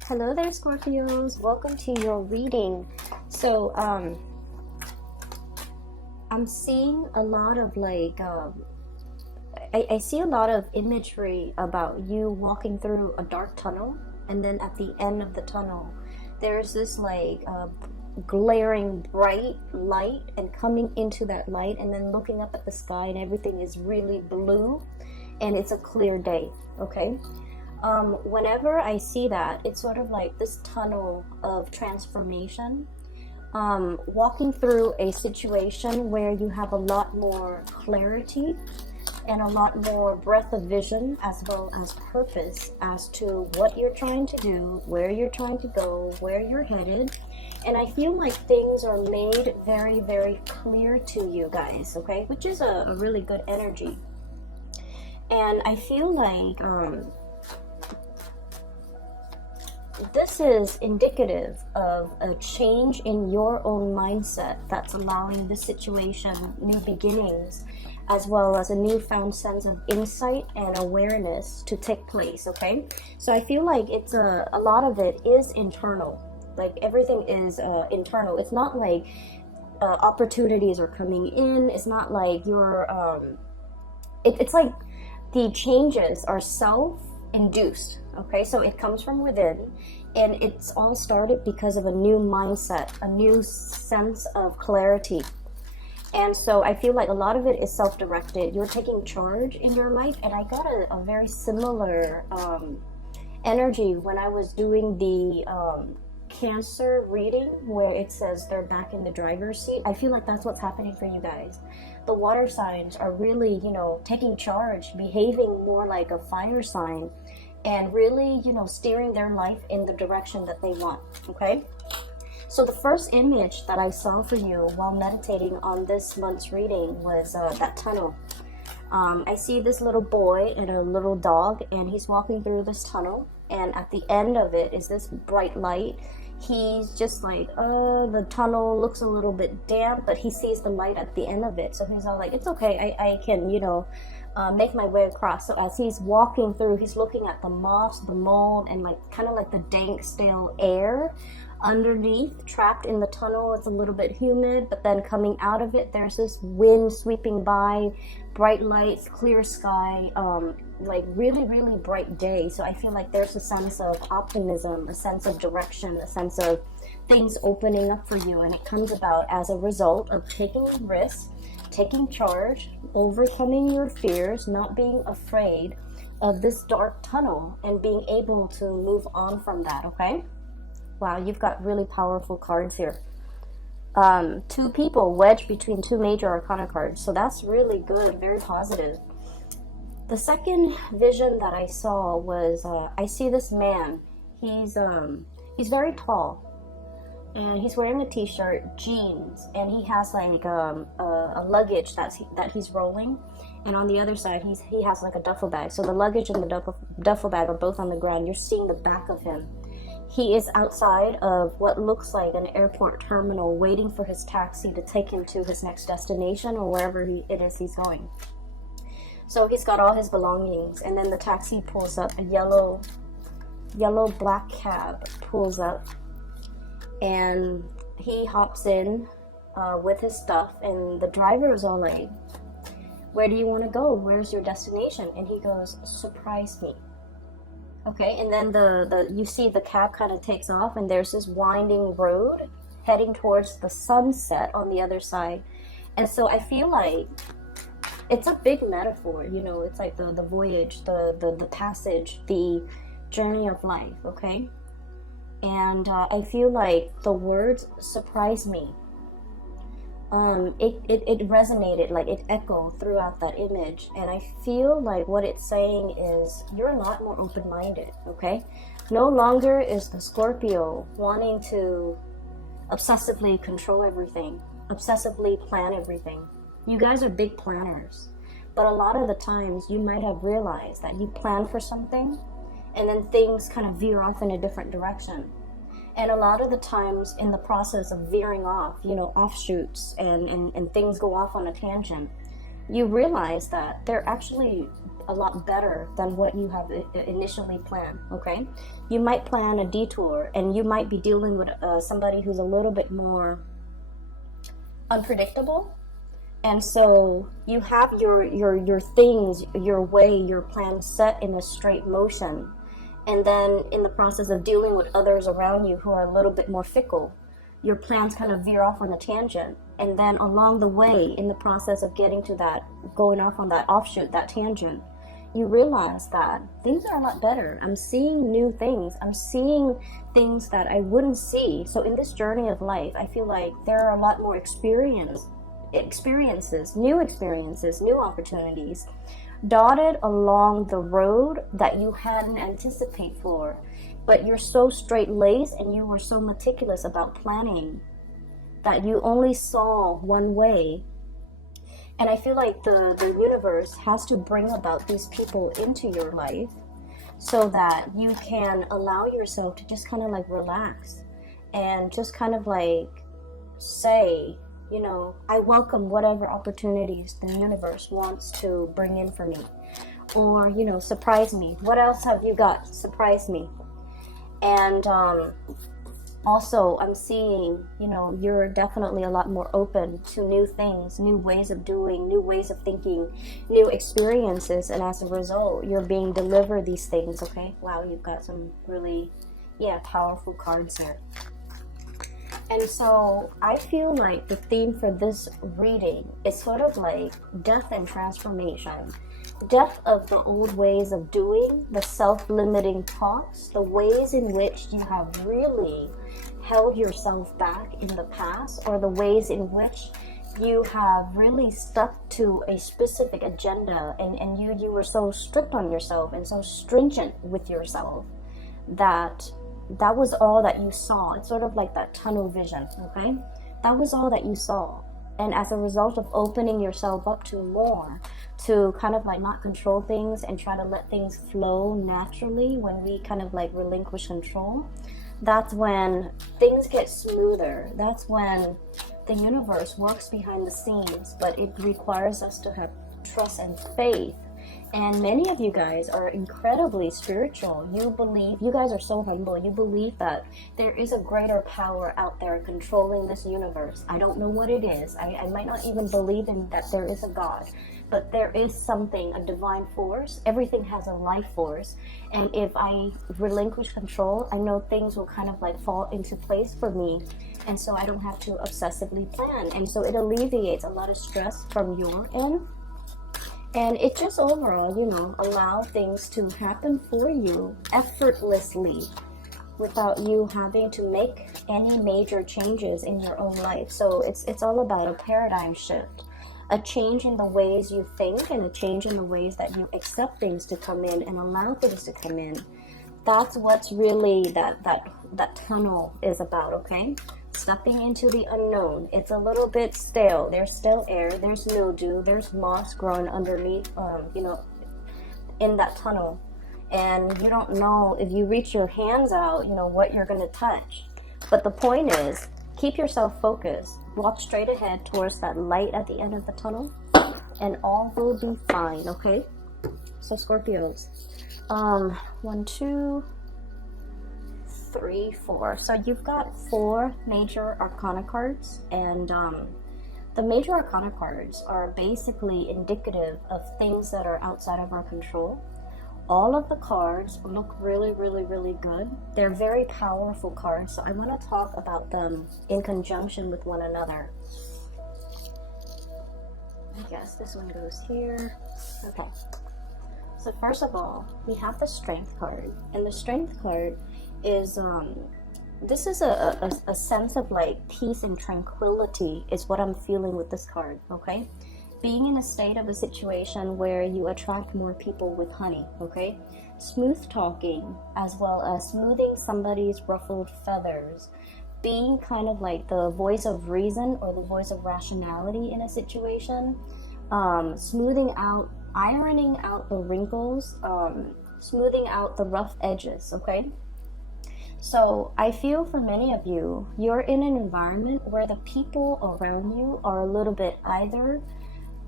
Hello there, Scorpios. Welcome to your reading. So, I'm seeing a lot of I see a lot of imagery about you walking through a dark tunnel, and then at the end of the tunnel, there's this glaring bright light, and coming into that light, and then looking up at the sky, and everything is really blue, and it's a clear day. Okay. Whenever I see that, it's sort of like this tunnel of transformation, walking through a situation where you have a lot more clarity and a lot more breadth of vision, as well as purpose as to what you're trying to do, where you're trying to go, where you're headed. And I feel like things are made very, very clear to you guys, okay? Which is a really good energy. And I feel like this is indicative of a change in your own mindset that's allowing this situation new beginnings, as well as a newfound sense of insight and awareness to take place. Okay, so I feel like it's a lot of it is internal. Like everything is internal. It's not like opportunities are coming in. It's not like you're it's like the changes are self-induced. Okay, so it comes from within, and it's all started because of a new mindset, a new sense of clarity. And so I feel like a lot of it is self-directed. You're taking charge in your life, and I got a very similar energy when I was doing the Cancer reading, where it says they're back in the driver's seat. I feel like that's what's happening for you guys. The water signs are really, taking charge, behaving more like a fire sign, and really, steering their life in the direction that they want. Okay, so the first image that I saw for you while meditating on this month's reading was that tunnel. I see this little boy and a little dog, and he's walking through this tunnel, and at the end of it is this bright light. He's just like, the tunnel looks a little bit damp, but he sees the light at the end of it, so he's all like, it's okay, I can, make my way across. So as he's walking through, he's looking at the moss, the mold, and kind of like the dank, stale air underneath, trapped in the tunnel. It's a little bit humid, but then coming out of it, there's this wind sweeping by, bright lights, clear sky, really, really bright day. So I feel like there's a sense of optimism, a sense of direction, a sense of things opening up for you, and it comes about as a result of taking risks, taking charge, overcoming your fears, not being afraid of this dark tunnel, and being able to move on from that. Okay, wow, you've got really powerful cards here. Two people wedged between two major arcana cards, so that's really good, very positive. The second vision that I saw was I see this man. He's very tall, and he's wearing a t-shirt, jeans, and he has like a luggage that he's rolling, and on the other side he has like a duffel bag. So the luggage and the duffel bag are both on the ground. You're seeing the back of him. He is outside of what looks like an airport terminal, waiting for his taxi to take him to his next destination, or wherever it is he's going. So he's got all his belongings, and then the taxi pulls up. A yellow black cab pulls up, and he hops in with his stuff, and the driver is all like, where do you want to go? Where's your destination? And he goes, surprise me. Okay, and then you see the cab kind of takes off, and there's this winding road heading towards the sunset on the other side. And so I feel like it's a big metaphor, it's like the voyage, the passage, the journey of life. Okay, and I feel like the words surprise me. It resonated, like it echoed throughout that image, and I feel like what it's saying is you're a lot more open-minded. Okay, no longer is the Scorpio wanting to obsessively control everything, obsessively plan everything. You guys are big planners, but a lot of the times you might have realized that you plan for something, and then things kind of veer off in a different direction. And a lot of the times in the process of veering off, offshoots and things go off on a tangent, you realize that they're actually a lot better than what you have initially planned, okay? You might plan a detour, and you might be dealing with somebody who's a little bit more unpredictable. And so you have your things, your way, your plan set in a straight motion. And then in the process of dealing with others around you who are a little bit more fickle, your plans kind of veer off on a tangent. And then along the way, in the process of getting to that, going off on that offshoot, that tangent, you realize that things are a lot better. I'm seeing new things. I'm seeing things that I wouldn't see. So in this journey of life, I feel like there are a lot more experiences, new opportunities dotted along the road that you hadn't anticipated for. But you're so straight-laced and you were so meticulous about planning that you only saw one way. And I feel like the universe has to bring about these people into your life so that you can allow yourself to just kind of like relax and just kind of like say, you know, I welcome whatever opportunities the universe wants to bring in for me. Or, you know, surprise me. What else have you got? Surprise me. And also, I'm seeing, you know, you're definitely a lot more open to new things, new ways of doing, new ways of thinking, new experiences. And as a result, you're being delivered these things, okay? Wow, you've got some really, powerful cards there. And so I feel like the theme for this reading is sort of like death and transformation. Death of the old ways of doing, the self-limiting thoughts, the ways in which you have really held yourself back in the past, or the ways in which you have really stuck to a specific agenda, and you were so strict on yourself and so stringent with yourself that was all that you saw. It's sort of like that tunnel vision, okay? That was all that you saw. And as a result of opening yourself up to more, to kind of like not control things and try to let things flow naturally, when we kind of like relinquish control, that's when things get smoother. That's when the universe works behind the scenes, but it requires us to have trust and faith. And many of you guys are incredibly spiritual. You guys are so humble. You believe that there is a greater power out there controlling this universe. I don't know what it is. I might not even believe in that there is a God, but there is something, a divine force. Everything has a life force. And if I relinquish control, I know things will kind of like fall into place for me. And so I don't have to obsessively plan. And so it alleviates a lot of stress from your end. And it just overall, you know, allow things to happen for you effortlessly without you having to make any major changes in your own life. So it's all about a paradigm shift, a change in the ways you think, and a change in the ways that you accept things to come in and allow things to come in. That's what's really that tunnel is about, okay? Stepping into the unknown. It's a little bit stale. There's still air, there's mildew, there's moss growing underneath, in that tunnel. And you don't know if you reach your hands out, what you're going to touch. But the point is, keep yourself focused. Walk straight ahead towards that light at the end of the tunnel, and all will be fine, okay? So Scorpios, 1, 2, 3, 4. So you've got 4 major arcana cards, and the major arcana cards are basically indicative of things that are outside of our control. All of the cards look really, really, really good. They're very powerful cards, so I want to talk about them in conjunction with one another. I guess this one goes here. Okay. So first of all, we have the Strength card, and the Strength card is this is a sense of like peace and tranquility is what I'm feeling with this card, okay? Being in a state of a situation where you attract more people with honey, okay? Smooth talking, as well as smoothing somebody's ruffled feathers. Being kind of like the voice of reason or the voice of rationality in a situation. Smoothing out, ironing out the wrinkles, smoothing out the rough edges, okay? So I feel for many of you, you're in an environment where the people around you are a little bit either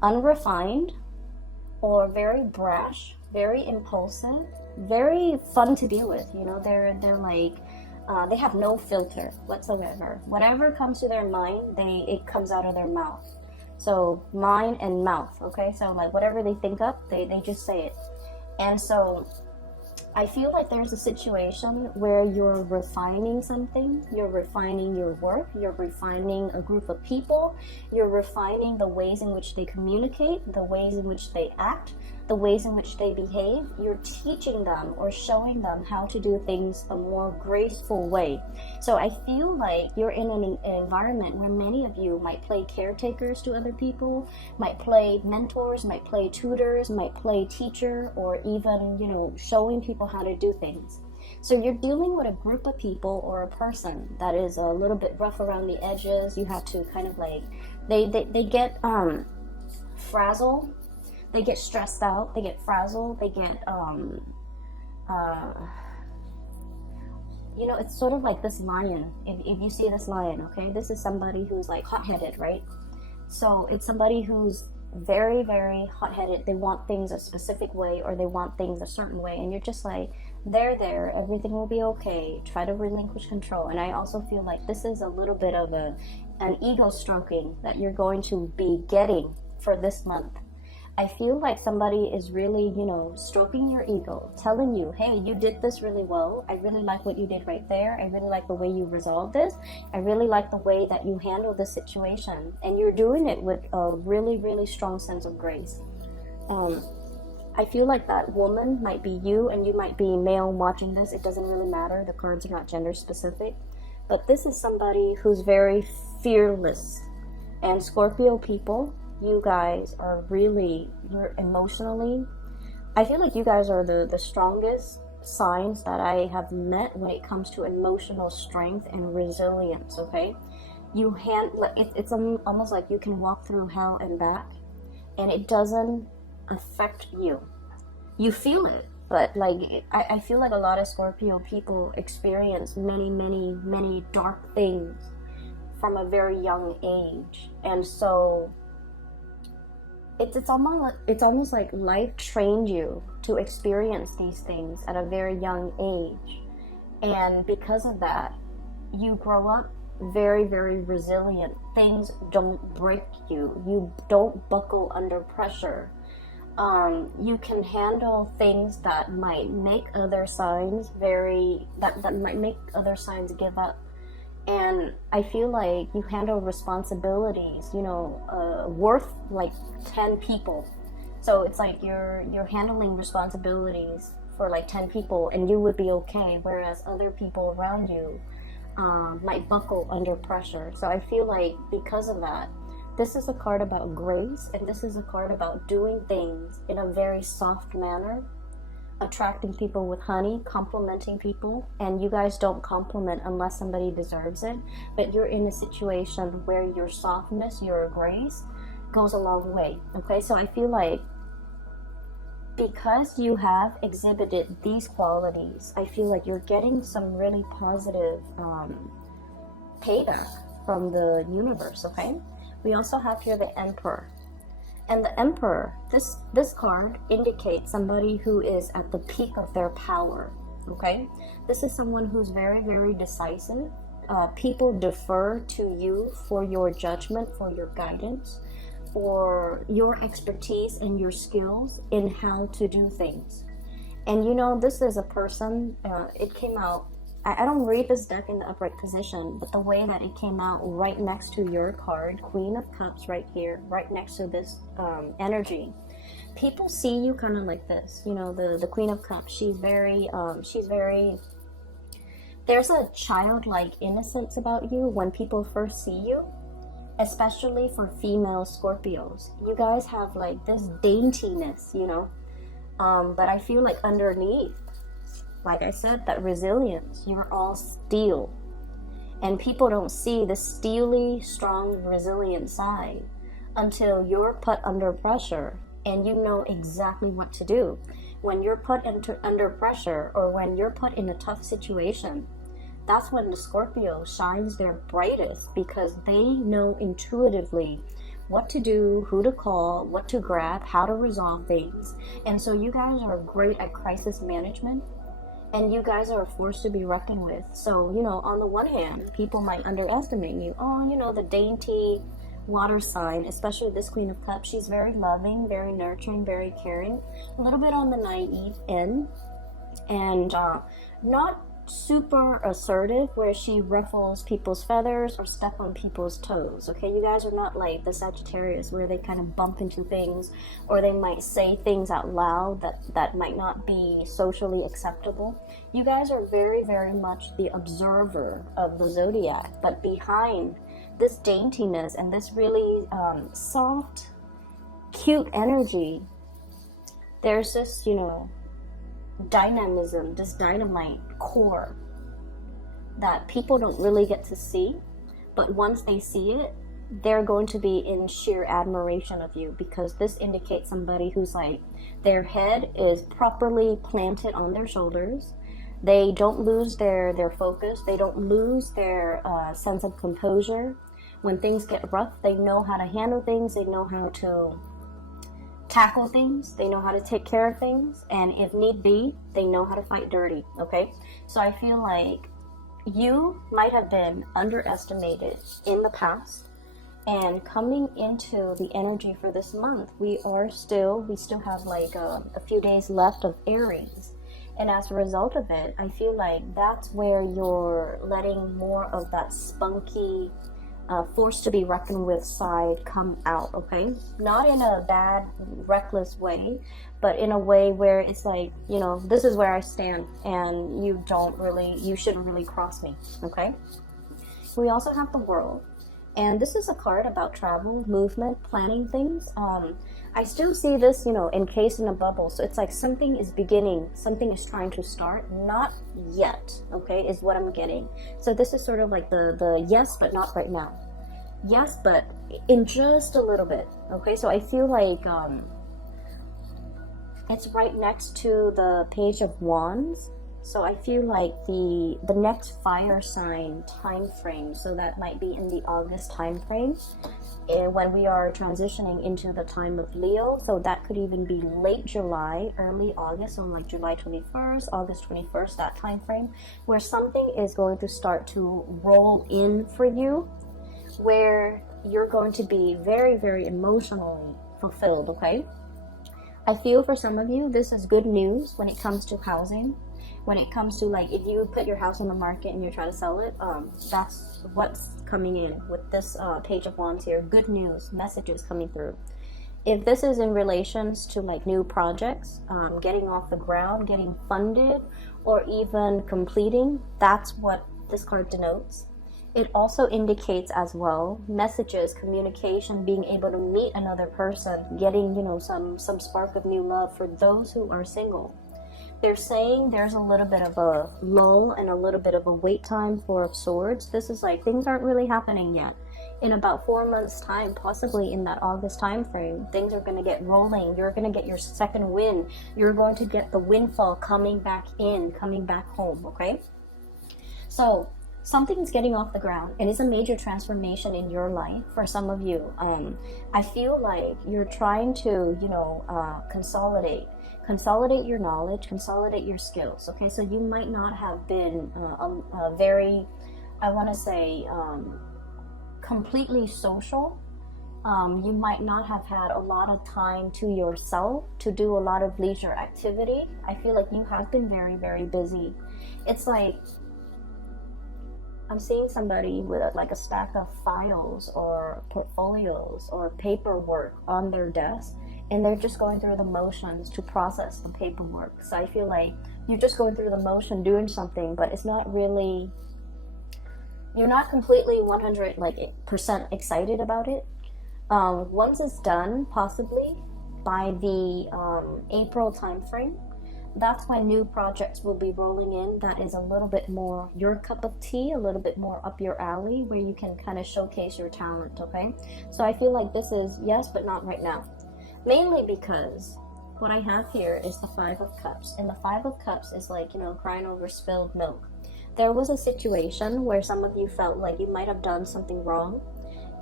unrefined, or very brash, very impulsive, very fun to deal with. You know, they're like, they have no filter whatsoever. Whatever comes to their mind, it comes out of their mouth. So mind and mouth, okay? So like whatever they think up, they just say it. And so I feel like there's a situation where you're refining something, you're refining your work, you're refining a group of people, you're refining the ways in which they communicate, the ways in which they act, the ways in which they behave. You're teaching them or showing them how to do things a more graceful way. So I feel like you're in an environment where many of you might play caretakers to other people, might play mentors, might play tutors, might play teacher, or even, you know, showing people how to do things. So you're dealing with a group of people or a person that is a little bit rough around the edges. You have to kind of like, they get frazzled. They get stressed out, they get frazzled, they get, you know, it's sort of like this lion. If you see this lion, okay, this is somebody who's like hot-headed, right? So it's somebody who's very, very hot-headed. They want things a specific way, or they want things a certain way, and you're just like, there, everything will be okay. Try to relinquish control. And I also feel like this is a little bit of an ego stroking that you're going to be getting for this month. I feel like somebody is really, you know, stroking your ego, telling you, hey, you did this really well. I really like what you did right there. I really like the way you resolved this. I really like the way that you handled the situation. And you're doing it with a really, really strong sense of grace. I feel like that woman might be you, and you might be male watching this. It doesn't really matter. The cards are not gender specific. But this is somebody who's very fearless. And Scorpio people, you guys are really, you're emotionally, I feel like you guys are the strongest signs that I have met when it comes to emotional strength and resilience, okay? It's almost like you can walk through hell and back, and it doesn't affect you. You feel it, but like, I feel like a lot of Scorpio people experience many, many, many dark things from a very young age. And so it's almost like life trained you to experience these things at a very young age, and because of that, you grow up very, very resilient. Things don't break you. You don't buckle under pressure. You can handle things that might make other signs that might make other signs give up. And I feel like you handle responsibilities, you know, worth like 10 people. So it's like you're handling responsibilities for like 10 people, and you would be okay, whereas other people around you might buckle under pressure. So I feel like because of that, this is a card about grace, and this is a card about doing things in a very soft manner, attracting people with honey, complimenting people. And you guys don't compliment unless somebody deserves it, but you're in a situation where your softness, your grace goes a long way, okay? So I feel like because you have exhibited these qualities, I feel like you're getting some really positive payback from the universe, okay? We also have here the Emperor. And the Emperor, this card indicates somebody who is at the peak of their power, okay? This is someone who's very, very decisive. People defer to you for your judgment, for your guidance, for your expertise and your skills in how to do things. And you know, this is a person, it came out, I don't read this deck in the upright position, but the way that it came out right next to your card, Queen of Cups right here, right next to this energy, people see you kind of like this. You know, the Queen of Cups, she's very, there's a childlike innocence about you when people first see you, especially for female Scorpios. You guys have like this daintiness, you know, but I feel like underneath, like I said, that resilience, you're all steel. And people don't see the steely, strong, resilient side until you're put under pressure and you know exactly what to do. When you're put under pressure, or when you're put in a tough situation, that's when the Scorpio shines their brightest, because they know intuitively what to do, who to call, what to grab, how to resolve things. And so you guys are great at crisis management, and you guys are a force to be reckoned with. So, you know, on the one hand, people might underestimate you. Oh, you know, the dainty water sign, especially this Queen of Cups, she's very loving, very nurturing, very caring, a little bit on the naive end, and not super assertive where she ruffles people's feathers or step on people's toes. Okay, you guys are not like the Sagittarius where they kind of bump into things, or they might say things out loud that might not be socially acceptable. You guys are very, very much the observer of the zodiac, but behind this daintiness and this really soft, cute energy, there's this, you know, dynamism, this dynamite core that people don't really get to see, but once they see it, they're going to be in sheer admiration of you, because this indicates somebody who's like, their head is properly planted on their shoulders. They don't lose their focus. They don't lose their sense of composure. When things get rough, they know how to handle things. They know how to tackle things. They know how to take care of things. And if need be, they know how to fight dirty, okay? So I feel like you might have been underestimated in the past. And coming into the energy for this month, we still have like a few days left of Aries. And as a result of it, I feel like that's where you're letting more of that spunky, force to be reckoned with side come out, okay? Not in a bad, reckless way, but in a way where it's like, you know, this is where I stand, and you shouldn't really cross me, okay? We also have the World. And this is a card about travel, movement, planning things. I still see this, you know, encased in a bubble. So it's like something is beginning, something is trying to start, not yet, okay, is what I'm getting. So this is sort of like the yes, but not right now. Yes, but in just a little bit, okay? So I feel like it's right next to the Page of Wands. So I feel like the next fire sign time frame, so that might be in the August time frame, when we are transitioning into the time of Leo. So that could even be late July, early August, so like July 21st, August 21st, that time frame, where something is going to start to roll in for you, where you're going to be very, very emotionally fulfilled, okay? I feel for some of you, this is good news when it comes to housing. When it comes to, like, if you put your house on the market and you try to sell it, that's what's coming in with this Page of Wands here. Good news, messages coming through. If this is in relations to like new projects, getting off the ground, getting funded, or even completing, that's what this card denotes. It also indicates as well messages, communication, being able to meet another person, getting, you know, some spark of new love for those who are single. They're saying there's a little bit of a lull and a little bit of a wait time for Swords. This is like things aren't really happening yet. In about 4 months' time, possibly in that August time frame, things are going to get rolling. You're going to get your second win. You're going to get the windfall coming back in, coming back home, okay? So something's getting off the ground, and it's a major transformation in your life for some of you. I feel like you're trying to, you know, consolidate your knowledge, consolidate your skills, okay? So you might not have been very, I want to say, completely social. You might not have had a lot of time to yourself to do a lot of leisure activity. I feel like you have been very, very busy. It's like I'm seeing somebody with like a stack of files or portfolios or paperwork on their desk, and they're just going through the motions to process the paperwork. So I feel like you're just going through the motion doing something, but it's not really, you're not completely 100% excited about it. Once it's done, possibly by the April time frame, that's when new projects will be rolling in. That is a little bit more your cup of tea, a little bit more up your alley, where you can kind of showcase your talent, okay? So I feel like this is yes, but not right now. Mainly because what I have here is the Five of Cups. And the Five of Cups is like, you know, crying over spilled milk. There was a situation where some of you felt like you might have done something wrong,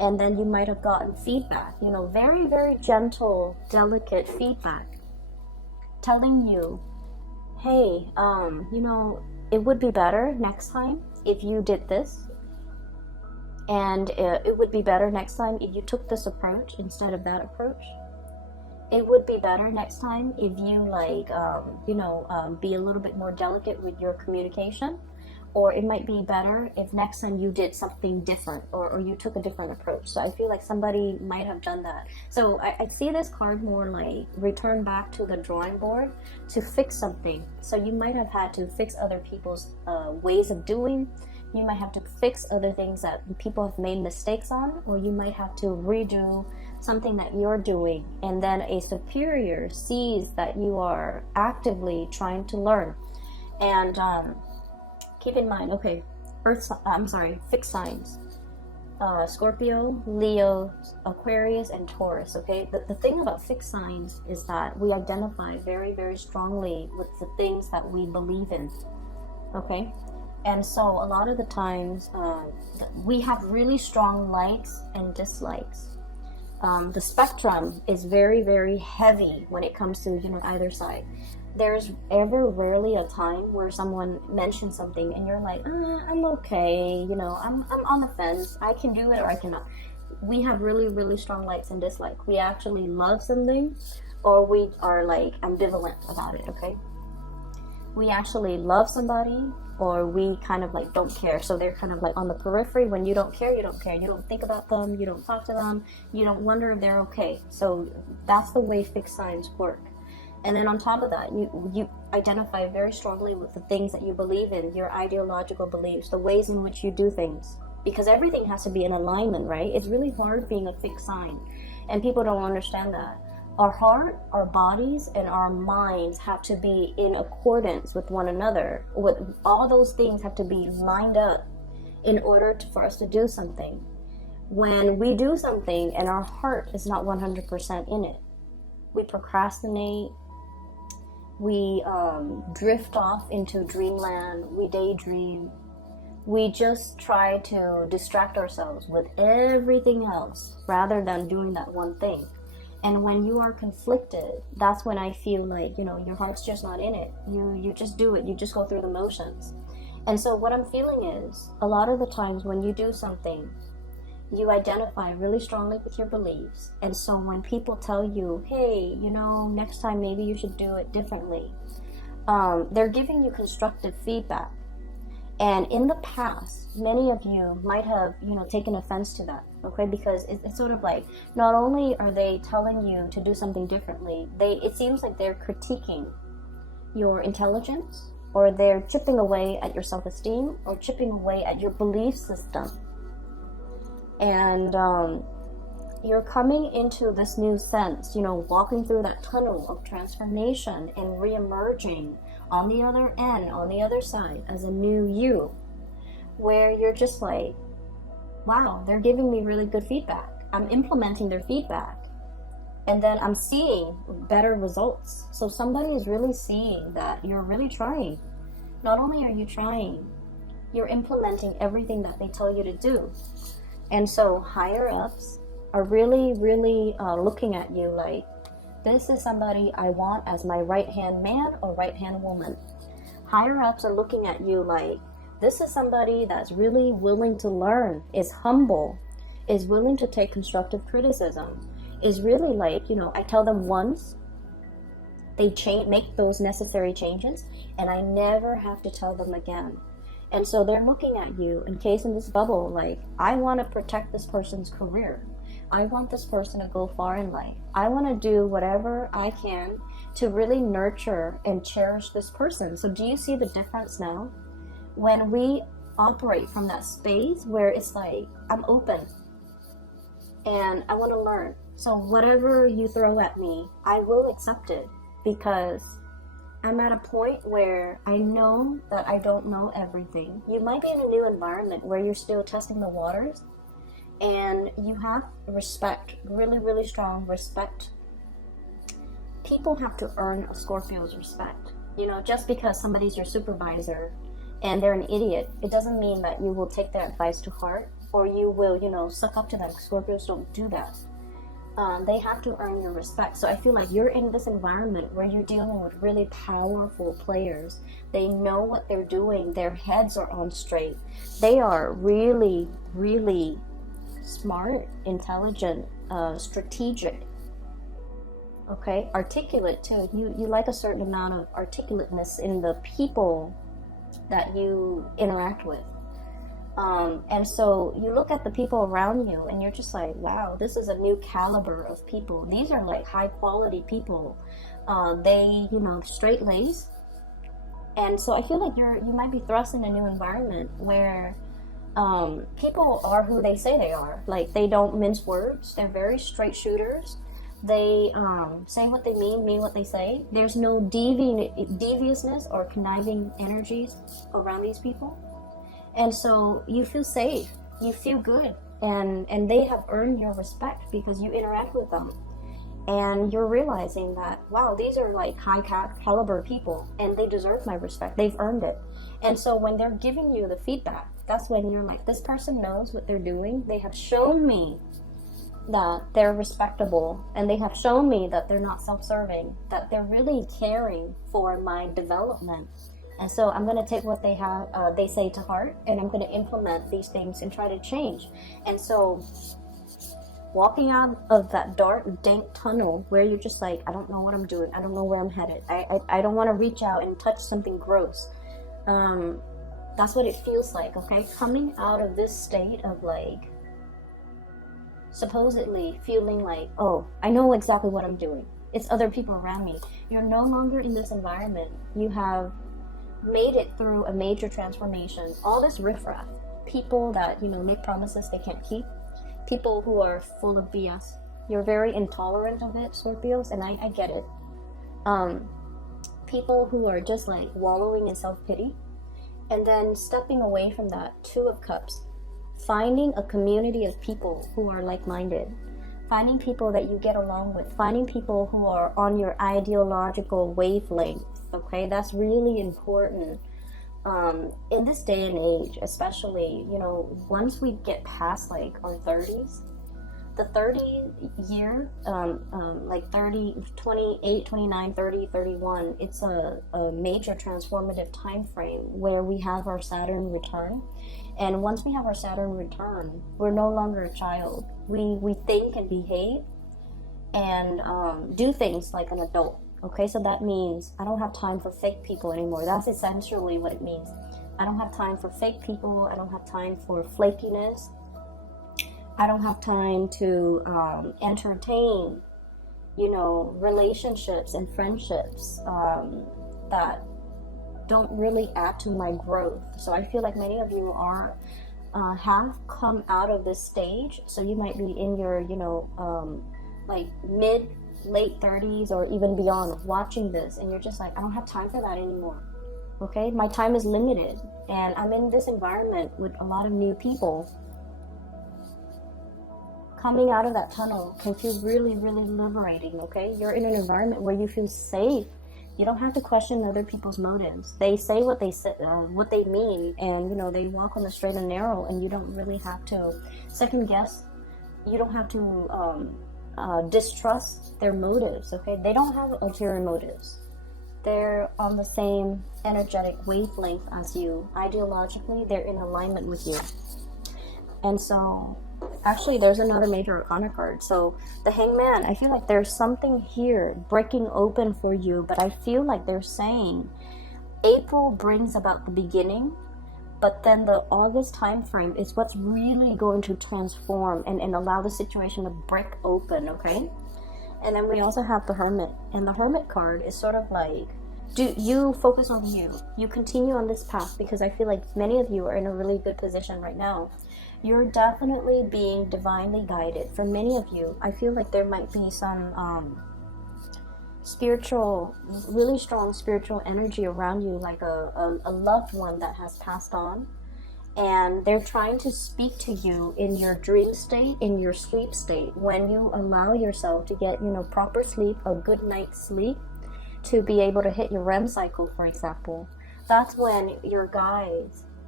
And then you might have gotten feedback, you know, very, very gentle, delicate feedback telling you, hey, you know, it would be better next time if you did this. And it would be better next time if you took this approach instead of that approach. It would be better next time if you be a little bit more delicate with your communication. Or it might be better if next time you did something different, or you took a different approach. So I feel like somebody might have done that. So I see this card more like return back to the drawing board to fix something. So you might have had to fix other people's ways of doing. You might have to fix other things that people have made mistakes on, or you might have to redo something that you're doing. And then a superior sees that you are actively trying to learn. And keep in mind, okay, fixed signs. Scorpio, Leo, Aquarius, and Taurus, okay? The thing about fixed signs is that we identify very, very strongly with the things that we believe in, okay? And so a lot of the times, we have really strong likes and dislikes. The spectrum is very, very heavy when it comes to, you know, either side. There's ever rarely a time where someone mentions something and you're like, I'm okay, you know, I'm on the fence. I can do it or I cannot. We have really, really strong likes and dislikes. We actually love something, or we are like ambivalent about it, okay? We actually love somebody, or we kind of like don't care. So they're kind of like on the periphery. When you don't care, you don't care. You don't think about them. You don't talk to them. You don't wonder if they're okay. So that's the way fixed signs work. And then on top of that, you identify very strongly with the things that you believe in, your ideological beliefs, the ways in which you do things. Because everything has to be in alignment, right? It's really hard being a fixed sign. And people don't understand that. Our heart, our bodies, and our minds have to be in accordance with one another. All those things have to be lined up in order for us to do something. When we do something and our heart is not 100% in it, we procrastinate, we drift off into dreamland, we daydream, we just try to distract ourselves with everything else rather than doing that one thing. And when you are conflicted, that's when I feel like, you know, your heart's just not in it. You just do it. You just go through the motions. And so what I'm feeling is, a lot of the times when you do something, you identify really strongly with your beliefs. And so when people tell you, hey, you know, next time maybe you should do it differently, they're giving you constructive feedback. And in the past, many of you might have, you know, taken offense to that, okay? Because it's sort of like, not only are they telling you to do something differently, it seems like they're critiquing your intelligence, or they're chipping away at your self-esteem, or chipping away at your belief system. And you're coming into this new sense, you know, walking through that tunnel of transformation and re-emerging on the other end, on the other side, as a new you, where you're just like, wow, they're giving me really good feedback. I'm implementing their feedback, and then I'm seeing better results. So somebody is really seeing that you're really trying. Not only are you trying, you're implementing everything that they tell you to do. And so higher ups are really, really looking at you like, this is somebody I want as my right-hand man or right-hand woman. Higher ups are looking at you like, this is somebody that's really willing to learn, is humble, is willing to take constructive criticism, is really like, you know, I tell them once, they make those necessary changes, and I never have to tell them again. And so they're looking at you, encased in this bubble, like, I want to protect this person's career. I want this person to go far in life. I want to do whatever I can to really nurture and cherish this person. So do you see the difference now? When we operate from that space where it's like, I'm open and I want to learn. So whatever you throw at me, I will accept it, because I'm at a point where I know that I don't know everything. You might be in a new environment where you're still testing the waters, and you have respect, really, really strong respect. People have to earn a Scorpio's respect. You know, just because somebody's your supervisor and they're an idiot, it doesn't mean that you will take their advice to heart. or you will, you know, suck up to them. Scorpios don't do that. They have to earn your respect. So I feel like you're in this environment where you're dealing with really powerful players. They know what they're doing. Their heads are on straight. They are really, really smart, intelligent, strategic. Okay, articulate too. You like a certain amount of articulateness in the people that you interact with. And so you look at the people around you and you're just like, wow, this is a new caliber of people. These are like high quality people. They, you know, straight laced. And so I feel like you might be thrust in a new environment where people are who they say they are. Like, they don't mince words. They're very straight shooters. They say what they mean what they say. There's no deviousness or conniving energies around these people. And so you feel safe, you feel good, and they have earned your respect because you interact with them. And you're realizing that, wow, these are like high caliber people and they deserve my respect. They've earned it. And so when they're giving you the feedback, that's when you're like, this person knows what they're doing. They have shown me that they're respectable, and they have shown me that they're not self-serving, that they're really caring for my development. And so I'm going to take what they say to heart, and I'm going to implement these things and try to change. And so walking out of that dark, dank tunnel where you're just like, I don't know what I'm doing. I don't know where I'm headed. I don't want to reach out and touch something gross. That's what it feels like, okay? Coming out of this state of like, supposedly feeling like, oh, I know exactly what I'm doing. It's other people around me. You're no longer in this environment. You have made it through a major transformation. All this riffraff, people that, you know, make promises they can't keep, people who are full of BS. You're very intolerant of it, Scorpios, and I get it. People who are just like wallowing in self-pity, and then stepping away from that, Two of Cups, finding a community of people who are like-minded, finding people that you get along with, finding people who are on your ideological wavelength. Okay, that's really important in this day and age, especially, you know, once we get past like our 30s, the 30 year, like 30, 28, 29, 30, 31, it's a major transformative time frame where we have our Saturn return. And once we have our Saturn return, we're no longer a child. We think and behave and do things like an adult. Okay, so that means I don't have time for fake people anymore. That's essentially what it means. I don't have time for fake people. I don't have time for flakiness. I don't have time to entertain, you know, relationships and friendships that don't really add to my growth. So I feel like many of you are have come out of this stage. So you might be in your, you know, like late 30s or even beyond, watching this, and you're just like, I don't have time for that anymore. Okay, my time is limited, and I'm in this environment with a lot of new people. Coming out of that tunnel can feel really, really liberating. Okay, you're in an environment where you feel safe. You don't have to question other people's motives. They say what they say, what they mean, and you know, they walk on the straight and narrow, and you don't really have to second guess. You don't have to distrust their motives. Okay, they don't have ulterior motives. They're on the same energetic wavelength as you. Ideologically, they're in alignment with you. And so actually there's another major arcana card. So the Hangman, I feel like there's something here breaking open for you, but I feel like they're saying April brings about the beginning, but then the August time frame is what's really going to transform and allow the situation to break open. Okay, and then we also have the Hermit, and the Hermit card is sort of like, do you focus on you continue on this path, because I feel like many of you are in a really good position right now. You're definitely being divinely guided. For many of you, I feel like there might be some spiritual, really strong spiritual energy around you, like a loved one that has passed on, and they're trying to speak to you in your dream state, in your sleep state. When you allow yourself to get, you know, proper sleep, a good night's sleep, to be able to hit your REM cycle, for example, that's when your guides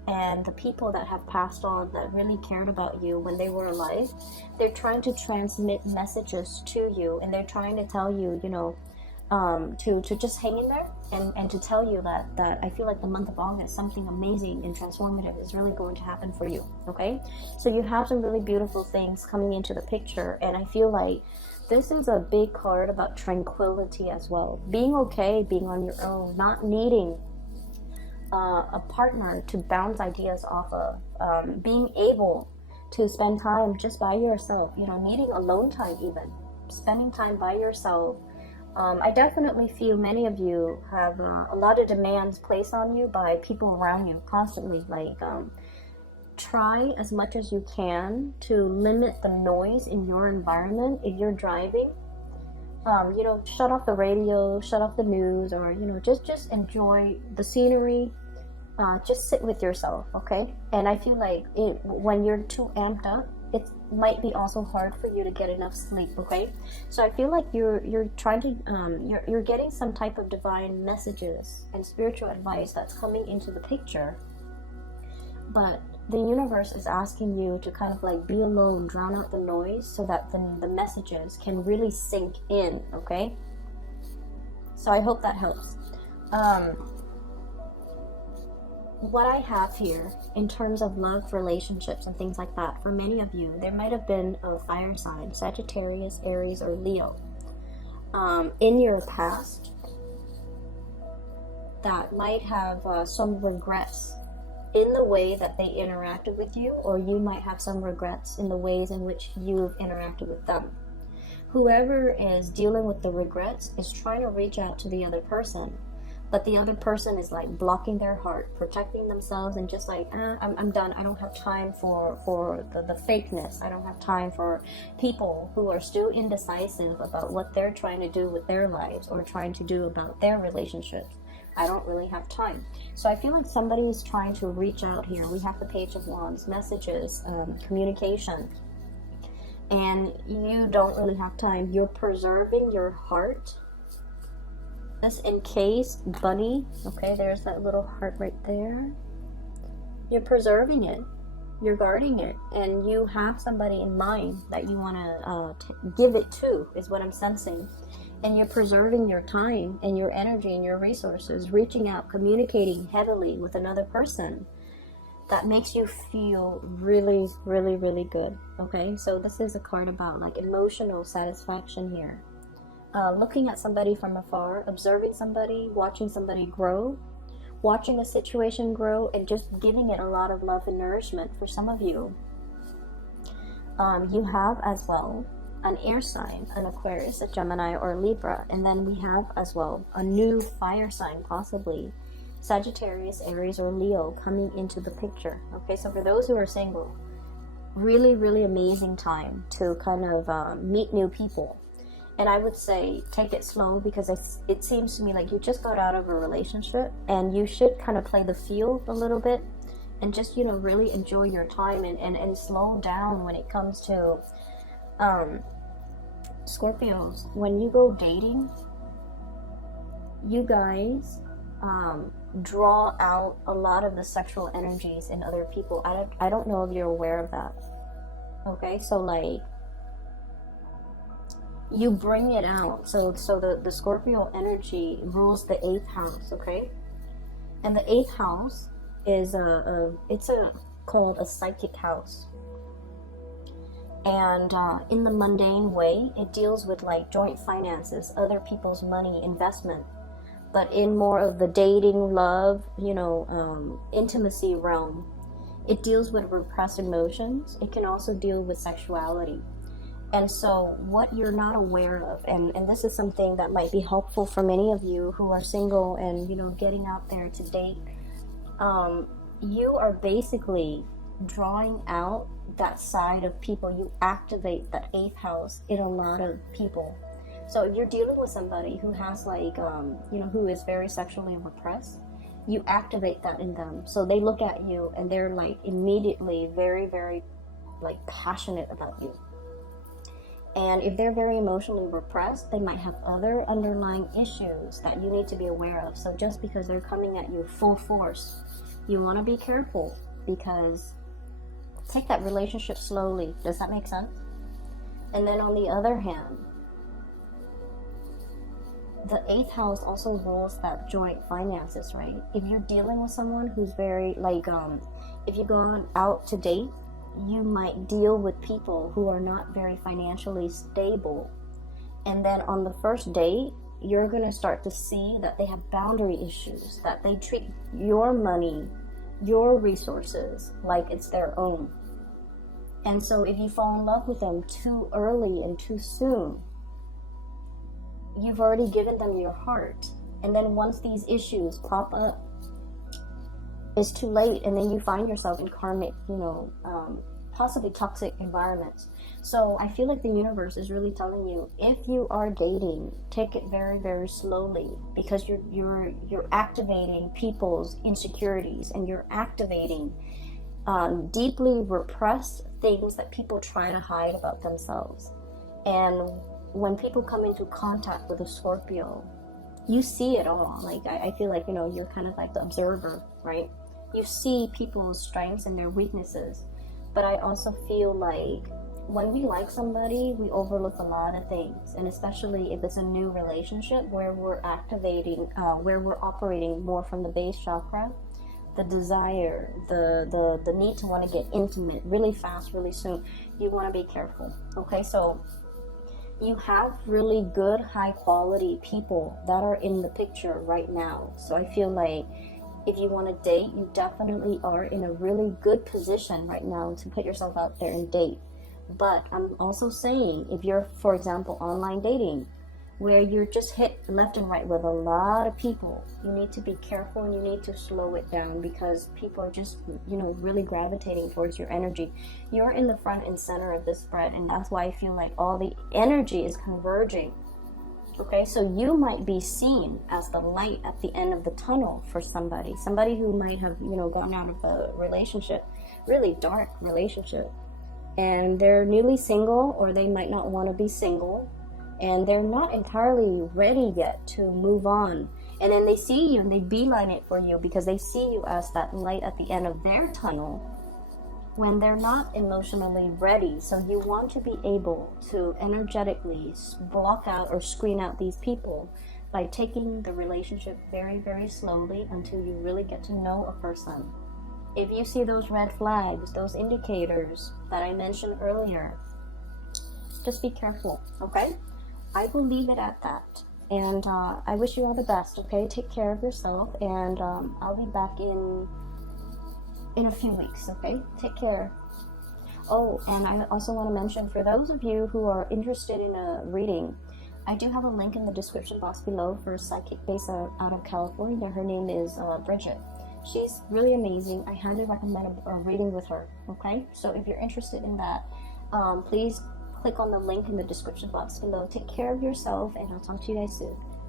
and the people that have passed on that really cared about you when they were alive, they're trying to transmit messages to you, and they're trying to tell you, to just hang in there, and to tell you that I feel like the month of August, something amazing and transformative is really going to happen for you. Okay, so you have some really beautiful things coming into the picture, and I feel like this is a big card about tranquility as well, being okay, being on your own, not needing a partner to bounce ideas off of, being able to spend time just by yourself, needing alone time, even spending time by yourself. I definitely feel many of you have a lot of demands placed on you by people around you constantly. Like, try as much as you can to limit the noise in your environment. If you're driving, shut off the radio, shut off the news, or just enjoy the scenery. Just sit with yourself, okay? And I feel like when you're too amped up, it might be also hard for you to get enough sleep, okay? So I feel like you're trying to you're getting some type of divine messages and spiritual advice that's coming into the picture, but the universe is asking you to kind of like be alone, drown out the noise, so that the messages can really sink in, okay? So I hope that helps. What I have here in terms of love, relationships, and things like that, for many of you, there might have been a fire sign, Sagittarius, Aries, or Leo, in your past that might have some regrets in the way that they interacted with you, or you might have some regrets in the ways in which you've interacted with them. Whoever is dealing with the regrets is trying to reach out to the other person, but the other person is like blocking their heart, protecting themselves, and just like, I'm done. I don't have time for the fakeness. I don't have time for people who are still indecisive about what they're trying to do with their lives or trying to do about their relationships. I don't really have time. So I feel like somebody is trying to reach out here. We have the Page of Wands, messages, communication, and you don't really have time. You're preserving your heart. This encased bunny, okay, there's that little heart right there. You're preserving it, you're guarding it, and you have somebody in mind that you want to give it to, is what I'm sensing. And you're preserving your time and your energy and your resources, reaching out, communicating heavily with another person. That makes you feel really, really, really good, okay? So this is a card about like emotional satisfaction here. Looking at somebody from afar, observing somebody, watching somebody grow, watching a situation grow, and just giving it a lot of love and nourishment for some of you. You have as well an air sign, an Aquarius, a Gemini, or a Libra, and then we have as well a new fire sign, possibly Sagittarius, Aries, or Leo coming into the picture. Okay, so for those who are single, really, really amazing time to kind of meet new people. And I would say take it slow, because it seems to me like you just got out of a relationship, and you should kind of play the field a little bit and just, really enjoy your time and slow down when it comes to Scorpios. When you go dating, you guys draw out a lot of the sexual energies in other people. I don't know if you're aware of that. Okay, so like, you bring it out. So the Scorpio energy rules the 8th house, okay? And the 8th house is called a psychic house. And in the mundane way, it deals with like joint finances, other people's money, investment. But in more of the dating, love, intimacy realm, it deals with repressed emotions. It can also deal with sexuality. And so what you're not aware of, and this is something that might be helpful for many of you who are single and, getting out there to date, you are basically drawing out that side of people. You activate that 8th house in a lot of people. So if you're dealing with somebody who has like, who is very sexually repressed, you activate that in them. So they look at you and they're like immediately very, very like passionate about you. And if they're very emotionally repressed, they might have other underlying issues that you need to be aware of. So just because they're coming at you full force You want to be careful because take that relationship slowly. Does that make sense? And then on the other hand, the 8th house also rules that joint finances, right? If you're dealing with someone who's very like, if you go out to date, you might deal with people who are not very financially stable. And then on the first date, you're going to start to see that they have boundary issues, that they treat your money, your resources like it's their own. And so if you fall in love with them too early and too soon, you've already given them your heart. And then once these issues pop up, it's too late, and then you find yourself in karmic, possibly toxic environments. So I feel like the universe is really telling you, if you are dating, take it very, very slowly, because you're activating people's insecurities, and you're activating deeply repressed things that people try to hide about themselves. And when people come into contact with a Scorpio, you see it all. Like, I feel like, you're kind of like the observer, right? You see people's strengths and their weaknesses. But I also feel like when we like somebody, we overlook a lot of things. And especially if it's a new relationship where we're activating, where we're operating more from the base chakra, the desire, the need to want to get intimate really fast, really soon, you want to be careful. Okay, so you have really good, high quality people that are in the picture right now. So I feel like if you want to date, you definitely are in a really good position right now to put yourself out there and date. But I'm also saying, if you're, for example, online dating, where you're just hit left and right with a lot of people, you need to be careful and you need to slow it down, because people are just, really gravitating towards your energy. You're in the front and center of this spread, and that's why I feel like all the energy is converging. Okay, so you might be seen as the light at the end of the tunnel for somebody who might have, gotten out of a relationship, really dark relationship, and they're newly single, or they might not want to be single, and they're not entirely ready yet to move on. And then they see you and they beeline it for you because they see you as that light at the end of their tunnel when they're not emotionally ready. So you want to be able to energetically block out or screen out these people by taking the relationship very, very slowly until you really get to know a person. If you see those red flags, those indicators that I mentioned earlier, just be careful, okay? I will leave it at that. And I wish you all the best, okay? Take care of yourself, and I'll be back in a few weeks, okay? Take care. Oh, and I also want to mention, for those of you who are interested in a reading, I do have a link in the description box below for a psychic based out of California. Her name is Bridget. She's really amazing. I highly recommend a reading with her, okay? So if you're interested in that, please click on the link in the description box below. Take care of yourself, and I'll talk to you guys soon.